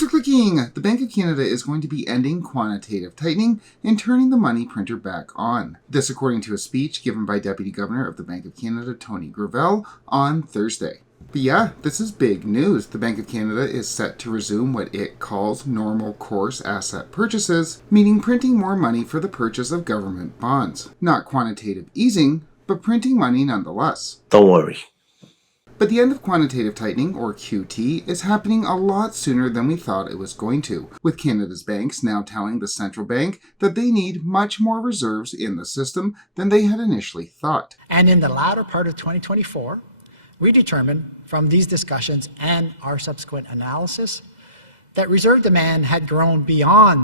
Thanks for clicking! The Bank of Canada is going to be ending quantitative tightening and turning the money printer back on. This according to a speech given by Deputy Governor of the Bank of Canada, Toni Gravelle, on Thursday. But yeah, this is big news. The Bank of Canada is set to resume what it calls normal course asset purchases, meaning printing more money for the purchase of government bonds. Not quantitative easing, but printing money nonetheless. Don't worry. But the end of quantitative tightening, or QT, is happening a lot sooner than we thought it was going to, with Canada's banks now telling the central bank that they need much more reserves in the system than they had initially thought. And in the latter part of 2024, we determined from these discussions and our subsequent analysis that reserve demand had grown beyond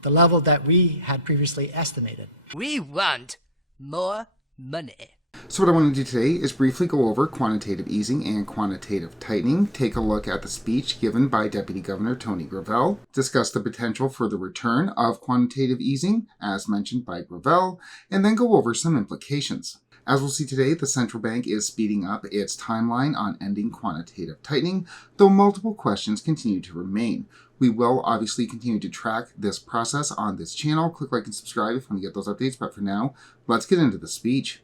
the level that we had previously estimated. We want more money. So what I want to do today is briefly go over quantitative easing and quantitative tightening, take a look at the speech given by Deputy Governor Toni Gravelle, discuss the potential for the return of quantitative easing, as mentioned by Gravelle, and then go over some implications. As we'll see today, the central bank is speeding up its timeline on ending quantitative tightening, though multiple questions continue to remain. We will obviously continue to track this process on this channel. Click like and subscribe if you want to get those updates, but for now, let's get into the speech.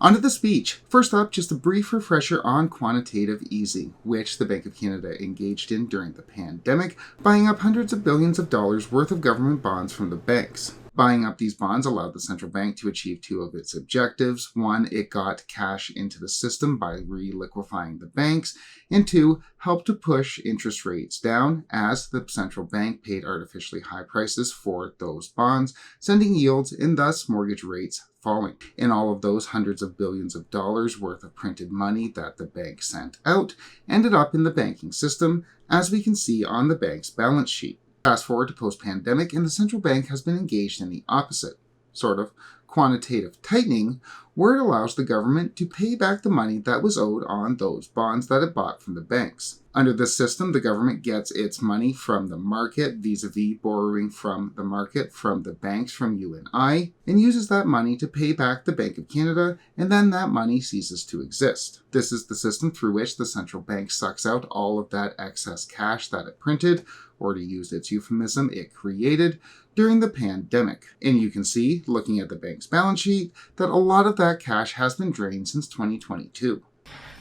Onto the speech. First up, just a brief refresher on quantitative easing, which the Bank of Canada engaged in during the pandemic, buying up hundreds of billions of dollars worth of government bonds from the banks. Buying up these bonds allowed the central bank to achieve two of its objectives. One, it got cash into the system by re-liquefying the banks, and two, helped to push interest rates down as the central bank paid artificially high prices for those bonds, sending yields and thus mortgage rates falling. In all of those hundreds of billions of dollars worth of printed money that the bank sent out ended up in the banking system, as we can see on the bank's balance sheet. Fast forward to post-pandemic, and the central bank has been engaged in the opposite, sort of, quantitative tightening, where it allows the government to pay back the money that was owed on those bonds that it bought from the banks. Under this system, the government gets its money from the market, vis-a-vis borrowing from the market, from the banks, from you and I, and uses that money to pay back the Bank of Canada, and then that money ceases to exist. This is the system through which the central bank sucks out all of that excess cash that it printed, or to use its euphemism, it created, during the pandemic. And you can see, looking at the bank's balance sheet, that a lot of that cash has been drained since 2022.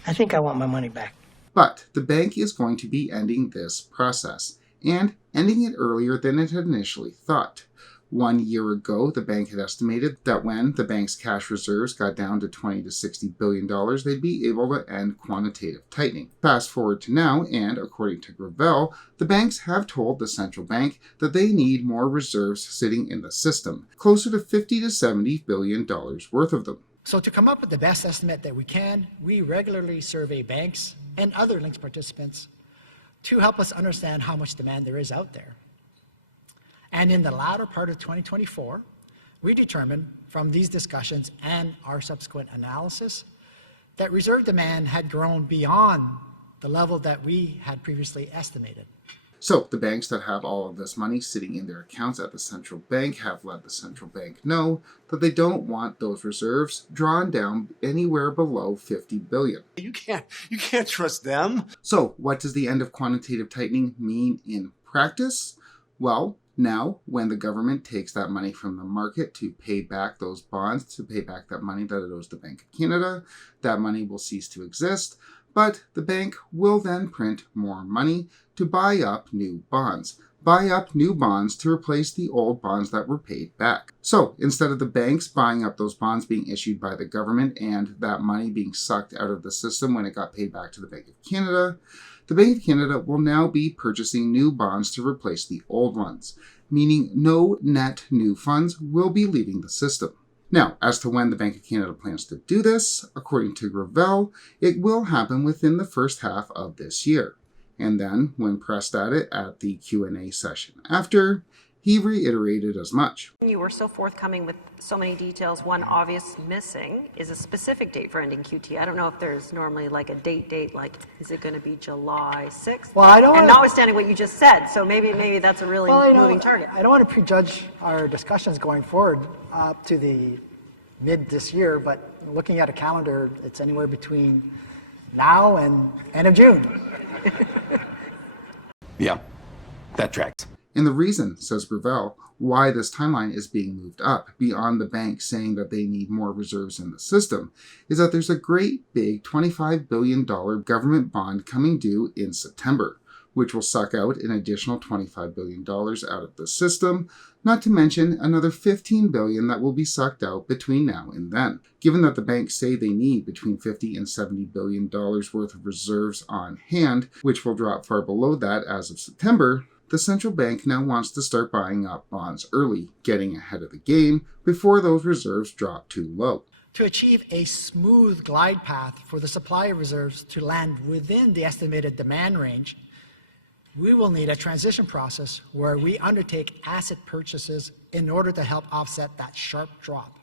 I think I want my money back. But the bank is going to be ending this process, and ending it earlier than it had initially thought. 1 year ago, the bank had estimated that when the bank's cash reserves got down to $20 to $60 billion, they'd be able to end quantitative tightening. Fast forward to now, and according to Gravelle, the banks have told the central bank that they need more reserves sitting in the system, closer to $50 to $70 billion worth of them. So to come up with the best estimate that we can, we regularly survey banks and other links participants to help us understand how much demand there is out there. And in the latter part of 2024, we determined from these discussions and our subsequent analysis that reserve demand had grown beyond the level that we had previously estimated. So the banks that have all of this money sitting in their accounts at the central bank have let the central bank know that they don't want those reserves drawn down anywhere below $50 billion. You can't trust them. So what does the end of quantitative tightening mean in practice? Well, now, when the government takes that money from the market to pay back those bonds, to pay back that money that it owes the Bank of Canada, that money will cease to exist, but the bank will then print more money to buy up new bonds. Buy up new bonds to replace the old bonds that were paid back. So, instead of the banks buying up those bonds being issued by the government and that money being sucked out of the system when it got paid back to the Bank of Canada, the Bank of Canada will now be purchasing new bonds to replace the old ones, meaning no net new funds will be leaving the system. Now, as to when the Bank of Canada plans to do this, according to Gravelle, it will happen within the first half of this year. And then, when pressed at it at the Q&A session after, he reiterated as much. You were so forthcoming with so many details. One obvious missing is a specific date for ending QT. I don't know if there's normally like a date, like is it going to be July 6th? Well, I don't and notwithstanding what you just said, so maybe that's a really moving target. I don't want to prejudge our discussions going forward up to the mid this year, but looking at a calendar, it's anywhere between now and end of June. Yeah, that tracks. And the reason, says Gravelle, why this timeline is being moved up beyond the bank saying that they need more reserves in the system is that there's a great big $25 billion government bond coming due in September, which will suck out an additional $25 billion out of the system, not to mention another $15 billion that will be sucked out between now and then. Given that the banks say they need between $50 and $70 billion worth of reserves on hand, which will drop far below that as of September, the central bank now wants to start buying up bonds early, getting ahead of the game before those reserves drop too low. To achieve a smooth glide path for the supply of reserves to land within the estimated demand range, we will need a transition process where we undertake asset purchases in order to help offset that sharp drop.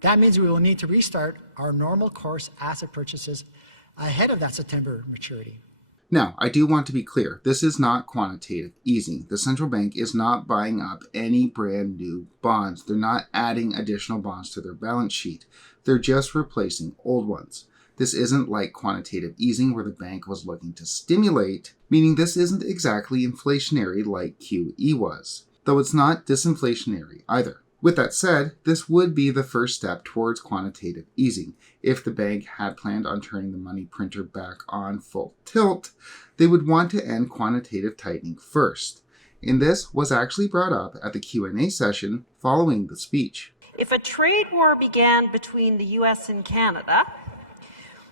That means we will need to restart our normal course asset purchases ahead of that September maturity. Now, I do want to be clear, this is not quantitative easing. The central bank is not buying up any brand new bonds. They're not adding additional bonds to their balance sheet. They're just replacing old ones. This isn't like quantitative easing where the bank was looking to stimulate, meaning this isn't exactly inflationary like QE was, though it's not disinflationary either. With that said, this would be the first step towards quantitative easing. If the bank had planned on turning the money printer back on full tilt, they would want to end quantitative tightening first. And this was actually brought up at the Q&A session following the speech. If a trade war began between the US and Canada,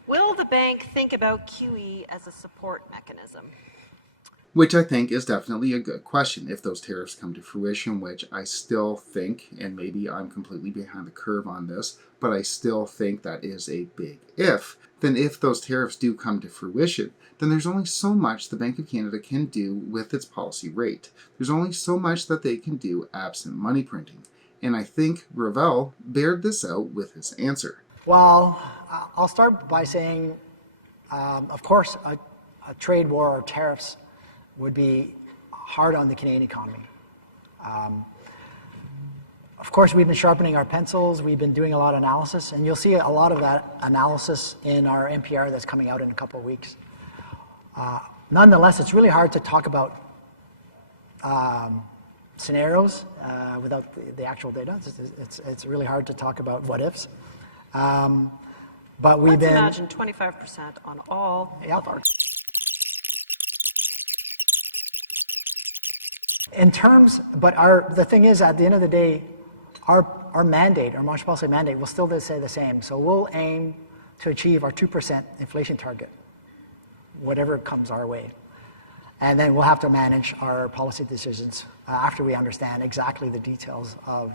will the bank think about QE as a support mechanism? Which I think is definitely a good question if those tariffs come to fruition, which I still think, and maybe I'm completely behind the curve on this, but I still think that is a big if. Then if those tariffs do come to fruition, then there's only so much the Bank of Canada can do with its policy rate. There's only so much that they can do absent money printing. And I think Gravelle bared this out with his answer. Well, I'll start by saying, of course, a trade war or tariffs would be hard on the Canadian economy. Of course, we've been sharpening our pencils, we've been doing a lot of analysis, and you'll see a lot of that analysis in our NPR that's coming out in a couple of weeks. Nonetheless, it's really hard to talk about scenarios without the actual data. It's really hard to talk about what ifs. But we've been... Let's imagine 25% on all of our... In terms, but the thing is, at the end of the day, our mandate, our monetary policy mandate, will still stay the same. So we'll aim to achieve our 2% inflation target, whatever comes our way. And then we'll have to manage our policy decisions after we understand exactly the details of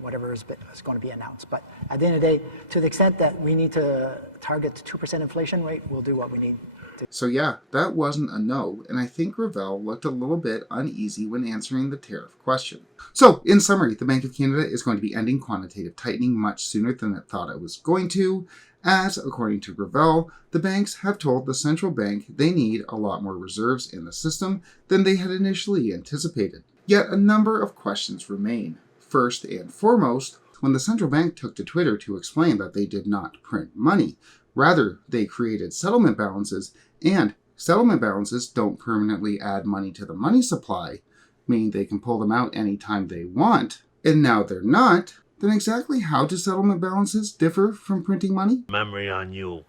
whatever is going to be announced. But at the end of the day, to the extent that we need to target 2% inflation rate, we'll do what we need. So yeah, that wasn't a no, and I think Gravelle looked a little bit uneasy when answering the tariff question. So, in summary, the Bank of Canada is going to be ending quantitative tightening much sooner than it thought it was going to, as, according to Gravelle, the banks have told the central bank they need a lot more reserves in the system than they had initially anticipated. Yet a number of questions remain. First and foremost, when the central bank took to Twitter to explain that they did not print money, rather, they created settlement balances, and settlement balances don't permanently add money to the money supply, meaning they can pull them out anytime they want, and now they're not, then exactly how do settlement balances differ from printing money? Memory on you.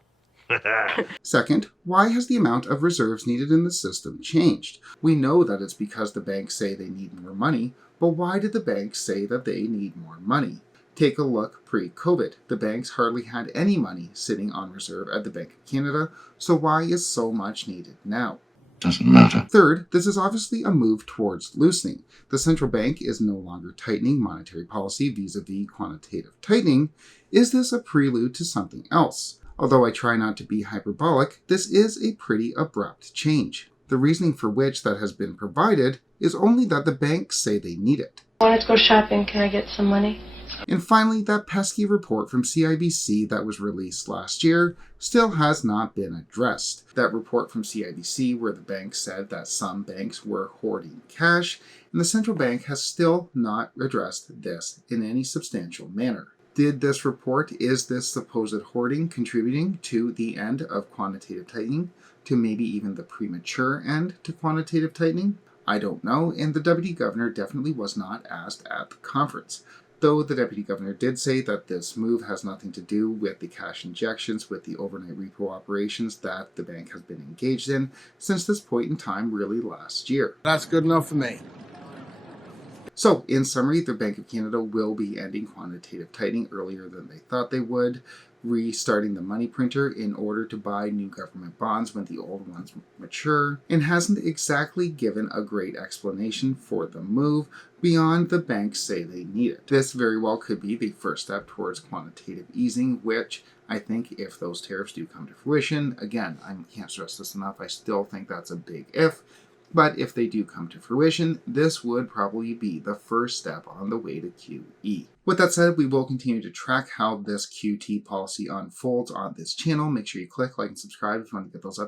Second, why has the amount of reserves needed in the system changed? We know that it's because the banks say they need more money, but why did the banks say that they need more money? Take a look pre-COVID. The banks hardly had any money sitting on reserve at the Bank of Canada, so why is so much needed now? Doesn't matter. Third, this is obviously a move towards loosening. The central bank is no longer tightening monetary policy vis-a-vis quantitative tightening. Is this a prelude to something else? Although I try not to be hyperbolic, this is a pretty abrupt change. The reasoning for which that has been provided is only that the banks say they need it. I wanted to go shopping. Can I get some money? And finally, that pesky report from CIBC that was released last year still has not been addressed. That report from CIBC where the bank said that some banks were hoarding cash, and the central bank has still not addressed this in any substantial manner. Did this report, is this supposed hoarding contributing to the end of quantitative tightening, to maybe even the premature end to quantitative tightening? I don't know, and the Deputy Governor definitely was not asked at the conference. Though the Deputy Governor did say that this move has nothing to do with the cash injections with the overnight repo operations that the bank has been engaged in since this point in time, really last year. That's good enough for me. So, in summary, the Bank of Canada will be ending quantitative tightening earlier than they thought they would, restarting the money printer in order to buy new government bonds when the old ones mature, and hasn't exactly given a great explanation for the move beyond the banks say they need it. This very well could be the first step towards quantitative easing, which I think if those tariffs do come to fruition, again, I can't stress this enough, I still think that's a big if, but if they do come to fruition, this would probably be the first step on the way to QE. With that said, we will continue to track how this QT policy unfolds on this channel. Make sure you click like and subscribe if you want to get those updates.